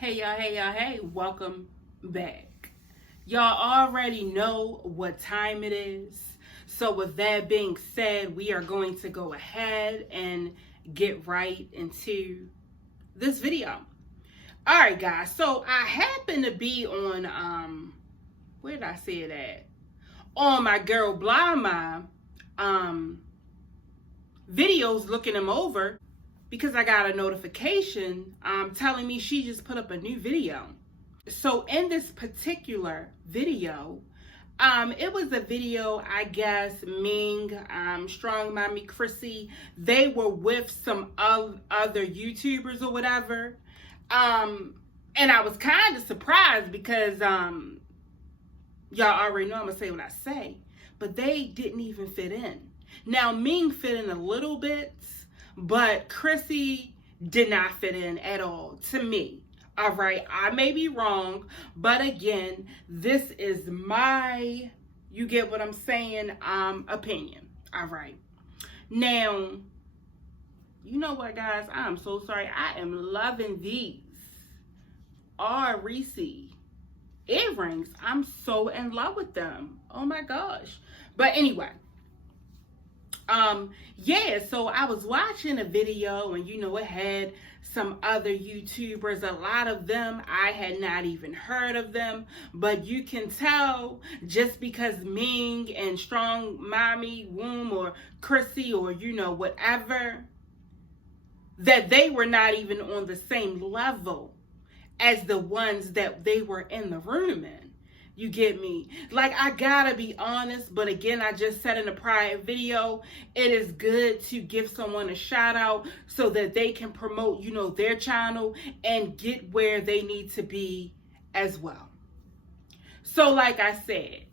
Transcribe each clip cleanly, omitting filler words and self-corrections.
Hey, welcome back. Y'all already know what time it is. So with that being said, we are going to go ahead and get right into this video. All right, guys. So I happen to be on, where did I say it at? On my girl Blind Mom, videos, looking them over, because I got a notification telling me she just put up a new video. So in this particular video, it was a video, I guess, Ming, Strong Mommy, Chrissy, they were with some other YouTubers or whatever. And I was kind of surprised because y'all already know I'm going to say what I say, but they didn't even fit in. Now, Ming fit in a little bit, but Chrissy did not fit in at all to me. All right, I may be wrong, but again, this is my, you get what I'm saying, opinion. All right. Now, you know what, guys? I'm so sorry. I am loving these Reese earrings. I'm so in love with them. Oh my gosh. But anyway, yeah, so I was watching a video and it had some other YouTubers. A lot of them, I had not even heard of them, but you can tell just because Ming and Strong Mommy, Womb, or Chrissy, or whatever, that they were not even on the same level as the ones that they were in the room in. You get me? Like, I gotta be honest, but again, I just said in a prior video, it is good to give someone a shout out so that they can promote, their channel and get where they need to be as well. So like I said,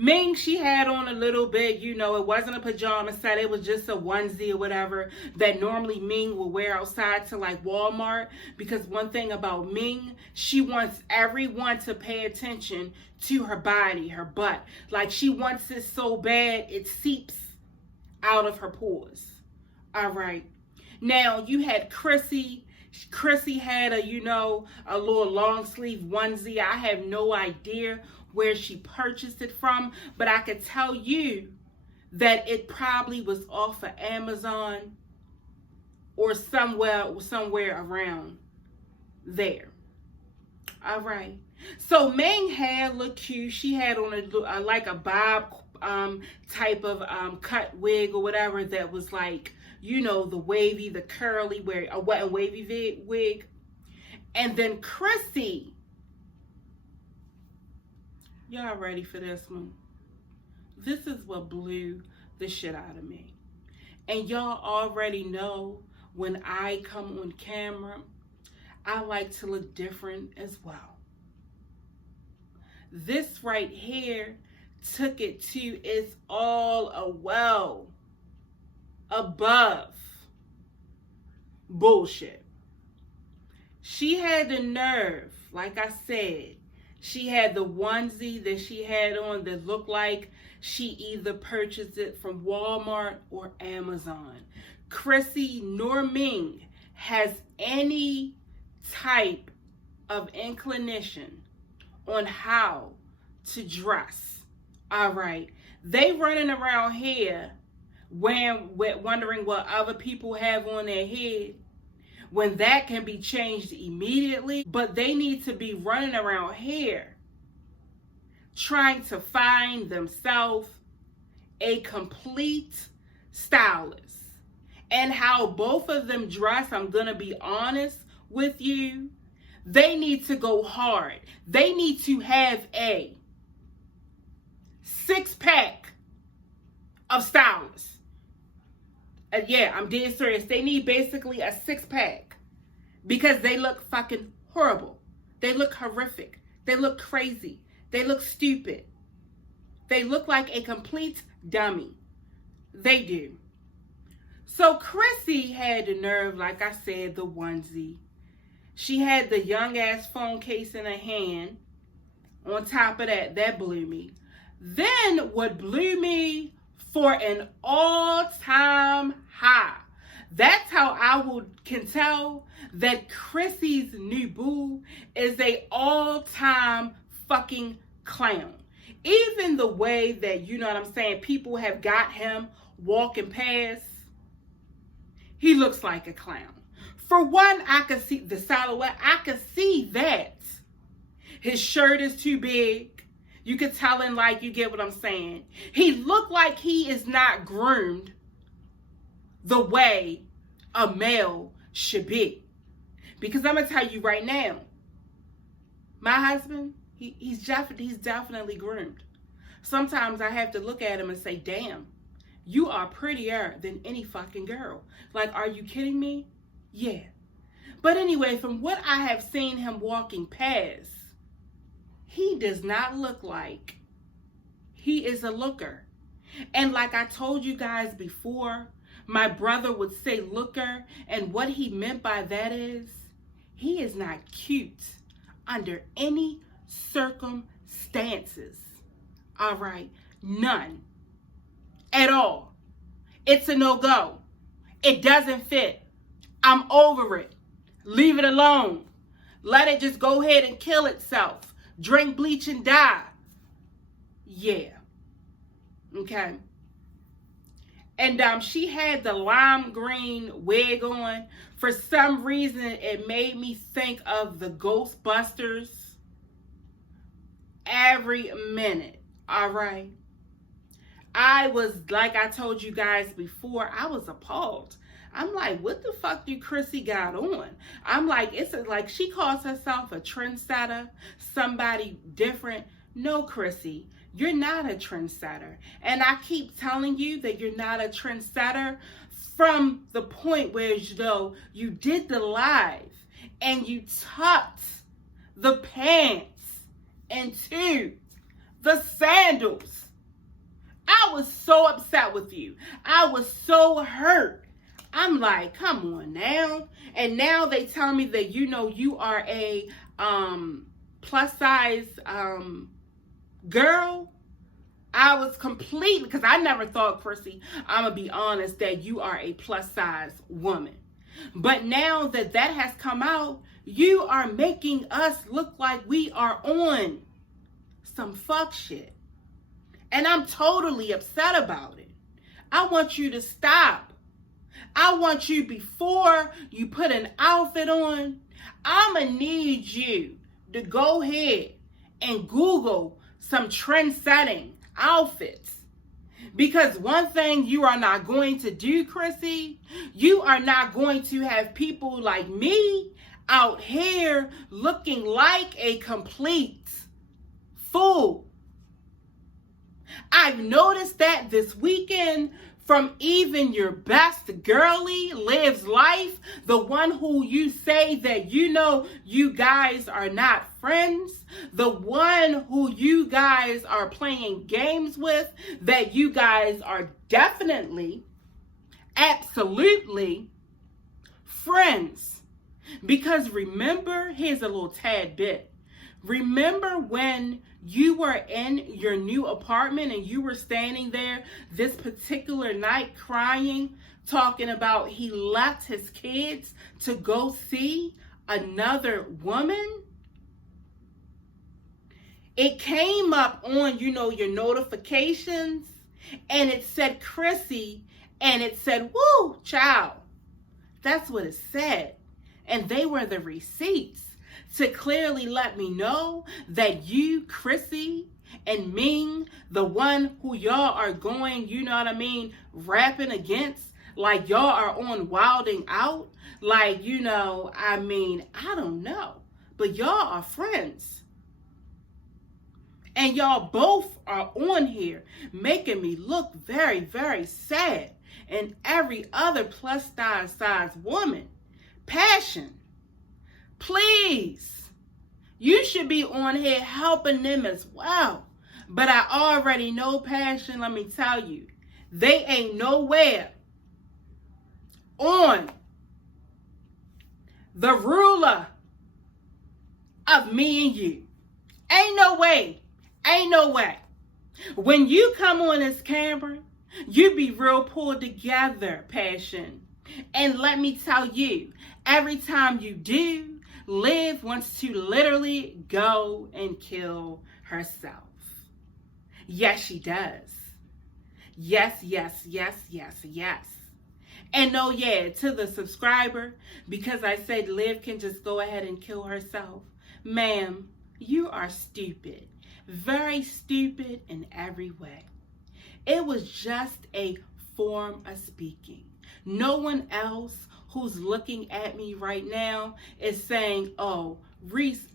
Ming, she had on a little bit, it wasn't a pajama set, it was just a onesie or whatever that normally Ming will wear outside to like Walmart, because one thing about Ming, she wants everyone to pay attention to her body, her butt. Like, she wants it so bad it seeps out of her pores. All right. Now, you had Chrissy. Chrissy had a little long sleeve onesie. I have no idea where she purchased it from, but I could tell you that it probably was off of Amazon or somewhere around there. All right. So Ming hair looked cute. She had on a like a bob type of cut wig or whatever that was like, the wavy, the curly, a wet and wavy wig. And then Chrissy, y'all ready for this one? This is what blew the shit out of me. And y'all already know when I come on camera, I like to look different as well. This right here took it to it's all a well above bullshit. She had the nerve, like I said, she had the onesie that she had on that looked like she either purchased it from Walmart or Amazon. Chrissy nor Ming has any type of inclination on how to dress. All right. They running around here wondering what other people have on their head, when that can be changed immediately. But they need to be running around here trying to find themselves a complete stylist. And how both of them dress, I'm gonna be honest with you, they need to go hard. They need to have a 6-pack of stylists. Yeah, I'm dead serious. They need basically a 6-pack because they look fucking horrible. They look horrific. They look crazy. They look stupid. They look like a complete dummy. They do. So Chrissy had the nerve, like I said, the onesie. She had the young ass phone case in her hand. On top of that, that blew me. Then what blew me for an all-time high, That's how I can tell that Chrissy's new boo is a all-time fucking clown. Even the way that, you know what I'm saying, people have got him walking past, he looks like a clown. For one, I could see the silhouette. I could see that. His shirt is too big. You could tell him, like, you get what I'm saying. He looked like he is not groomed the way a male should be. Because I'm going to tell you right now, my husband, he's definitely groomed. Sometimes I have to look at him and say, damn, you are prettier than any fucking girl. Like, are you kidding me? Yeah. But anyway, from what I have seen him walking past, he does not look like he is a looker. And like I told you guys before, my brother would say looker, and what he meant by that is he is not cute under any circumstances. All right? None. At all. It's a no-go. It doesn't fit. I'm over it. Leave it alone. Let it just go ahead and kill itself. Drink bleach and die. Yeah. Okay. And she had the lime green wig on. For some reason, it made me think of the Ghostbusters every minute. All right. I was, like I told you guys before, I was appalled. I'm like, what the fuck do Chrissy got on? I'm like, it's like she calls herself a trendsetter, somebody different. No, Chrissy, you're not a trendsetter. And I keep telling you that you're not a trendsetter from the point where, you know, you did the live and you tucked the pants into the sandals. I was so upset with you. I was so hurt. I'm like, come on now. And now they tell me that, you know, you are a plus size girl. I was completely, because I never thought, Chrissy, I'm going to be honest, that you are a plus size woman. But now that that has come out, you are making us look like we are on some fuck shit. And I'm totally upset about it. I want you to stop. I want you, before you put an outfit on, I'm going to need you to go ahead and Google some trend-setting outfits. Because one thing you are not going to do, Chrissy, you are not going to have people like me out here looking like a complete fool. I've noticed that this weekend from even your best girly lives life, the one who you say that you know you guys are not friends, the one who you guys are playing games with, that you guys are definitely, absolutely friends. Because remember, here's a little tad bit. Remember when you were in your new apartment and you were standing there this particular night crying, talking about he left his kids to go see another woman? It came up on, you know, your notifications, and it said Chrissy, and it said, woo, child. That's what it said. And they were the receipts to clearly let me know that you, Chrissy, and Ming, the one who y'all are going, you know what I mean, rapping against, like y'all are on Wilding Out, like, you know, I mean, I don't know, but y'all are friends. And y'all both are on here making me look very, very sad. And every other plus size woman, Passion, please, you should be on here helping them as well. But I already know, Passion, let me tell you, they ain't nowhere on the ruler of me and you. Ain't no way. Ain't no way. When you come on this camera, you be real pulled together, Passion. And let me tell you, every time you do, Liv wants to literally go and kill herself. Yes, she does. Yes, yes, yes, yes, yes. And no, yeah, to the subscriber, because I said Liv can just go ahead and kill herself. Ma'am, you are stupid. Very stupid in every way. It was just a form of speaking. No one else who's looking at me right now is saying, oh, Reese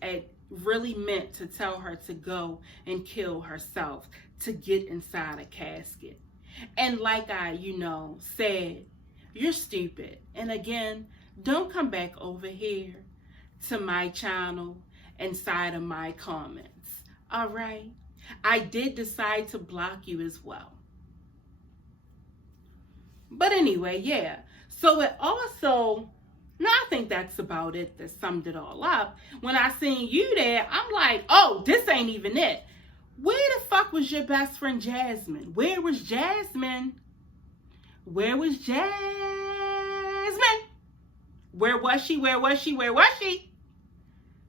really meant to tell her to go and kill herself to get inside a casket. And like I, said, you're stupid. And again, don't come back over here to my channel inside of my comments. All right? I did decide to block you as well. But anyway, yeah. So it also, I think that's about it that summed it all up. When I seen you there, I'm like, oh, this ain't even it. Where the fuck was your best friend Jasmine? Where was Jasmine? Where was Jasmine? Where was she? Where was she? Where was she?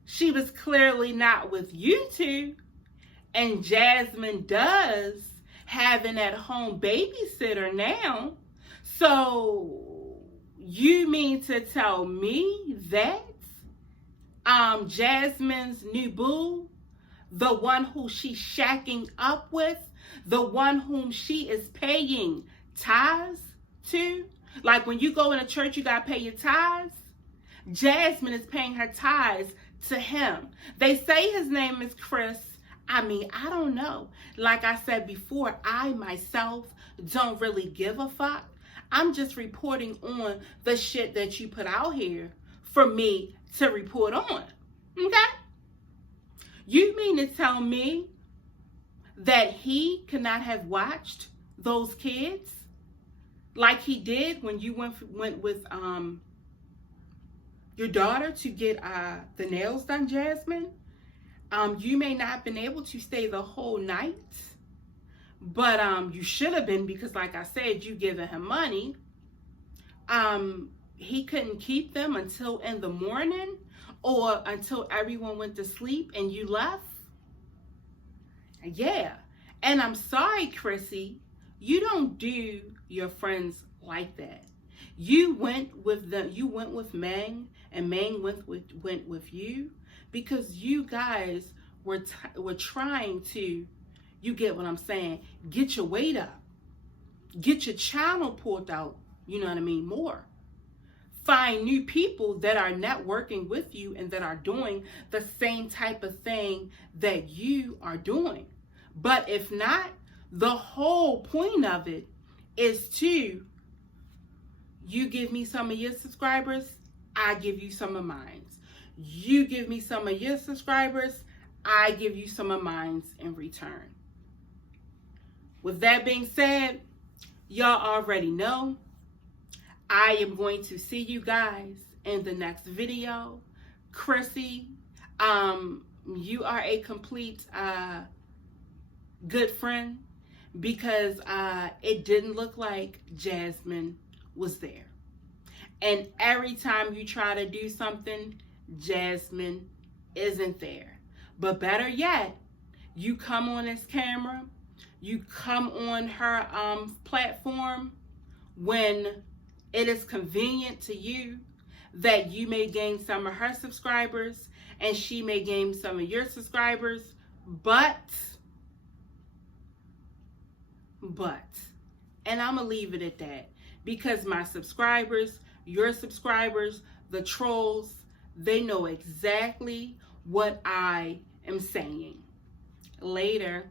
She was clearly not with you two. And Jasmine does have an at-home babysitter now. So you mean to tell me that Jasmine's new boo, the one who she's shacking up with, the one whom she is paying tithes to, like when you go in a church, you got to pay your tithes. Jasmine is paying her tithes to him. They say his name is Chris. I mean, I don't know. Like I said before, I myself don't really give a fuck. I'm just reporting on the shit that you put out here for me to report on. Okay? You mean to tell me that he could not have watched those kids like he did when you went with your daughter to get the nails done, Jasmine? You may not have been able to stay the whole night, but you should have been, because like I said, you giving him money. He couldn't keep them until in the morning or until everyone went to sleep and you left. Yeah. And I'm sorry, Chrissy, you don't do your friends like that. You went with them. You went with Meng, and Meng went with you because you guys were trying to, you get what I'm saying, get your weight up, get your channel pulled out, you know what I mean, more. Find new people that are networking with you and that are doing the same type of thing that you are doing. But if not, the whole point of it is to, you give me some of your subscribers, I give you some of mine. You give me some of your subscribers, I give you some of mine in return. With that being said, y'all already know, I am going to see you guys in the next video. Chrissy, you are a complete good friend, because it didn't look like Jasmine was there. And every time you try to do something, Jasmine isn't there. But better yet, you come on this camera, you come on her platform when it is convenient to you, that you may gain some of her subscribers and she may gain some of your subscribers. But, and I'm going to leave it at that, because my subscribers, your subscribers, the trolls, they know exactly what I am saying. Later.